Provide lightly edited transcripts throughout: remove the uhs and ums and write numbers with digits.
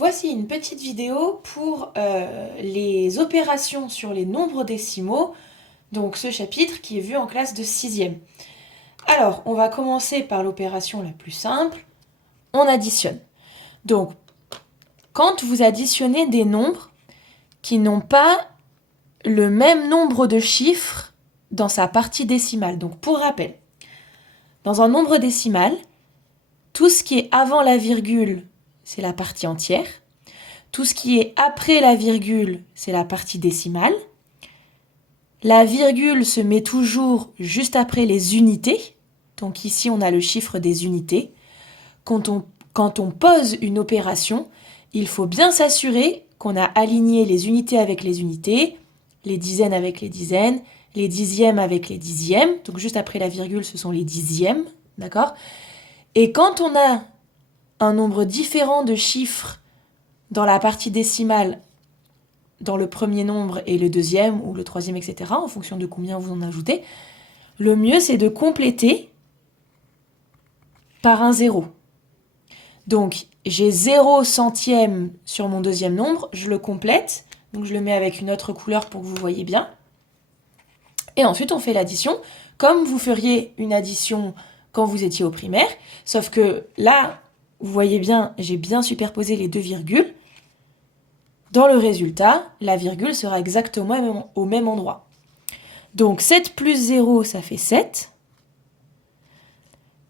Voici une petite vidéo pour les opérations sur les nombres décimaux, donc ce chapitre qui est vu en classe de 6e. Alors, on va commencer par l'opération la plus simple, on additionne. Donc, quand vous additionnez des nombres qui n'ont pas le même nombre de chiffres dans sa partie décimale, donc pour rappel, dans un nombre décimal, tout ce qui est avant la virgule, c'est la partie entière. Tout ce qui est après la virgule, c'est la partie décimale. La virgule se met toujours juste après les unités. Donc ici, on a le chiffre des unités. Quand on pose une opération, il faut bien s'assurer qu'on a aligné les unités avec les unités, les dizaines avec les dizaines, les dixièmes avec les dixièmes. Donc juste après la virgule, ce sont les dixièmes, d'accord ? Et quand on a un nombre différent de chiffres dans la partie décimale, dans le premier nombre et le deuxième ou le troisième, etc., en fonction de combien vous en ajoutez, le mieux c'est de compléter par un 0. Donc j'ai 0 centième sur mon deuxième nombre, je le complète, donc je le mets avec une autre couleur pour que vous voyez bien. Et ensuite on fait l'addition, comme vous feriez une addition quand vous étiez au primaire, sauf que là, vous voyez bien, j'ai bien superposé les deux virgules. Dans le résultat, la virgule sera exactement au même endroit. Donc 7 plus 0, ça fait 7.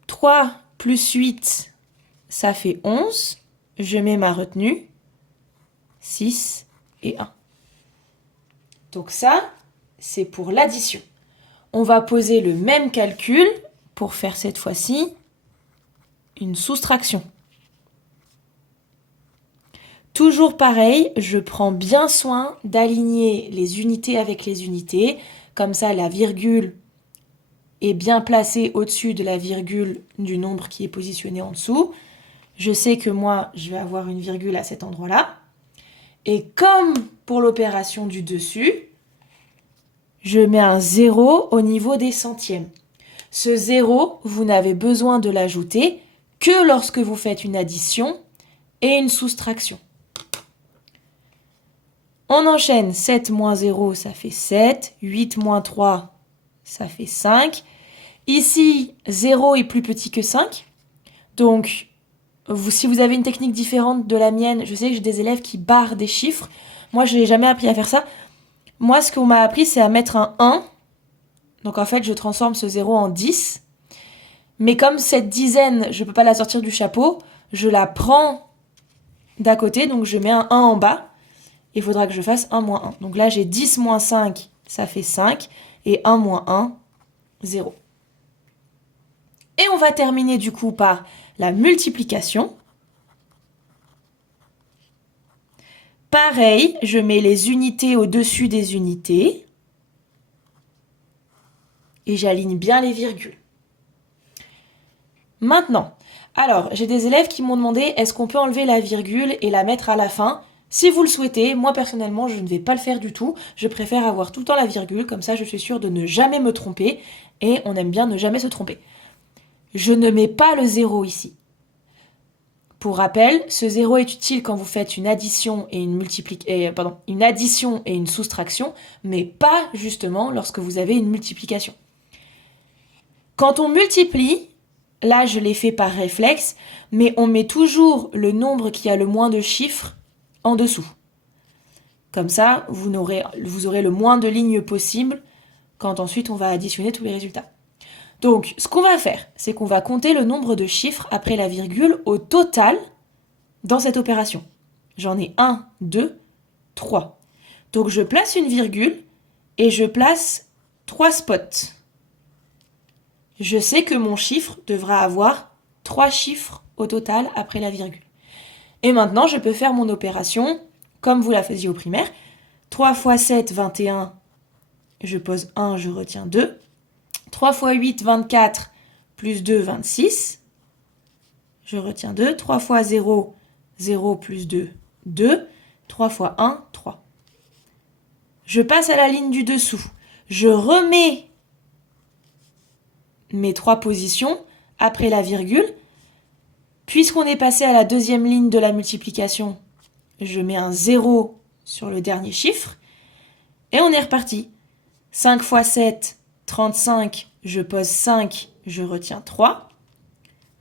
3 plus 8, ça fait 11. Je mets ma retenue. 6 et 1. Donc ça, c'est pour l'addition. On va poser le même calcul pour faire cette fois-ci une soustraction. Toujours pareil, je prends bien soin d'aligner les unités avec les unités. Comme ça, la virgule est bien placée au-dessus de la virgule du nombre qui est positionné en dessous. Je sais que moi, je vais avoir une virgule à cet endroit-là. Et comme pour l'opération du dessus, je mets un 0 au niveau des centièmes. Ce 0, vous n'avez besoin de l'ajouter que lorsque vous faites une addition et une soustraction. On enchaîne, 7 moins 0, ça fait 7. 8 moins 3, ça fait 5. Ici, 0 est plus petit que 5. Donc, si vous avez une technique différente de la mienne, je sais que j'ai des élèves qui barrent des chiffres. Moi, je n'ai jamais appris à faire ça. Moi, ce qu'on m'a appris, c'est à mettre un 1. Donc, en fait, je transforme ce 0 en 10. Mais comme cette dizaine, je ne peux pas la sortir du chapeau, je la prends d'à côté. Donc, je mets un 1 en bas. Il faudra que je fasse 1 moins 1. Donc là, j'ai 10 moins 5, ça fait 5. Et 1 moins 1, 0. Et on va terminer du coup par la multiplication. Pareil, je mets les unités au-dessus des unités. Et j'aligne bien les virgules. Maintenant, alors, j'ai des élèves qui m'ont demandé est-ce qu'on peut enlever la virgule et la mettre à la fin ? Si vous le souhaitez, moi personnellement, je ne vais pas le faire du tout. Je préfère avoir tout le temps la virgule, comme ça je suis sûre de ne jamais me tromper. Et on aime bien ne jamais se tromper. Je ne mets pas le 0 ici. Pour rappel, ce 0 est utile quand vous faites une addition et une addition et une soustraction, mais pas justement lorsque vous avez une multiplication. Quand on multiplie, là je l'ai fait par réflexe, mais on met toujours le nombre qui a le moins de chiffres en dessous. Comme ça, vous aurez le moins de lignes possible quand ensuite on va additionner tous les résultats. Donc, ce qu'on va faire, c'est qu'on va compter le nombre de chiffres après la virgule au total dans cette opération. J'en ai 1, 2, 3. Donc, je place une virgule et je place 3 spots. Je sais que mon chiffre devra avoir 3 chiffres au total après la virgule. Et maintenant, je peux faire mon opération comme vous la faisiez au primaire. 3 fois 7, 21, je pose 1, je retiens 2. 3 fois 8, 24, plus 2, 26. Je retiens 2. 3 fois 0, 0 plus 2, 2. 3 fois 1, 3. Je passe à la ligne du dessous. Je remets mes 3 positions après la virgule. Puisqu'on est passé à la deuxième ligne de la multiplication, je mets un 0 sur le dernier chiffre, et on est reparti. 5 x 7, 35, je pose 5, je retiens 3.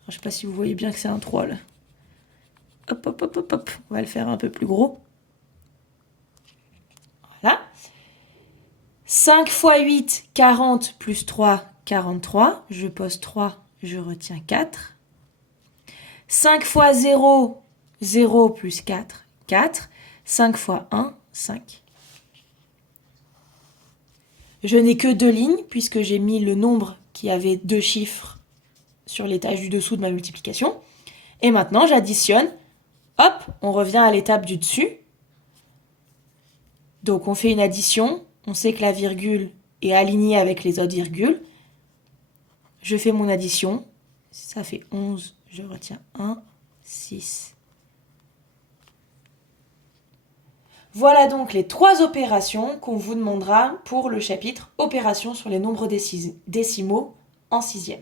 Je ne sais pas si vous voyez bien que c'est un 3 là. Hop, hop, hop, hop, hop. On va le faire un peu plus gros. Voilà. 5 x 8, 40 plus 3, 43. Je pose 3, je retiens 4. 5 x 0, 0 plus 4, 4. 5 x 1, 5. Je n'ai que 2 lignes puisque j'ai mis le nombre qui avait 2 chiffres sur l'étage du dessous de ma multiplication. Et maintenant, j'additionne. Hop, on revient à l'étape du dessus. Donc, on fait une addition. On sait que la virgule est alignée avec les autres virgules. Je fais mon addition. Ça fait 11. Je retiens 1, 6. Voilà donc les 3 opérations qu'on vous demandera pour le chapitre Opérations sur les nombres décimaux en 6e.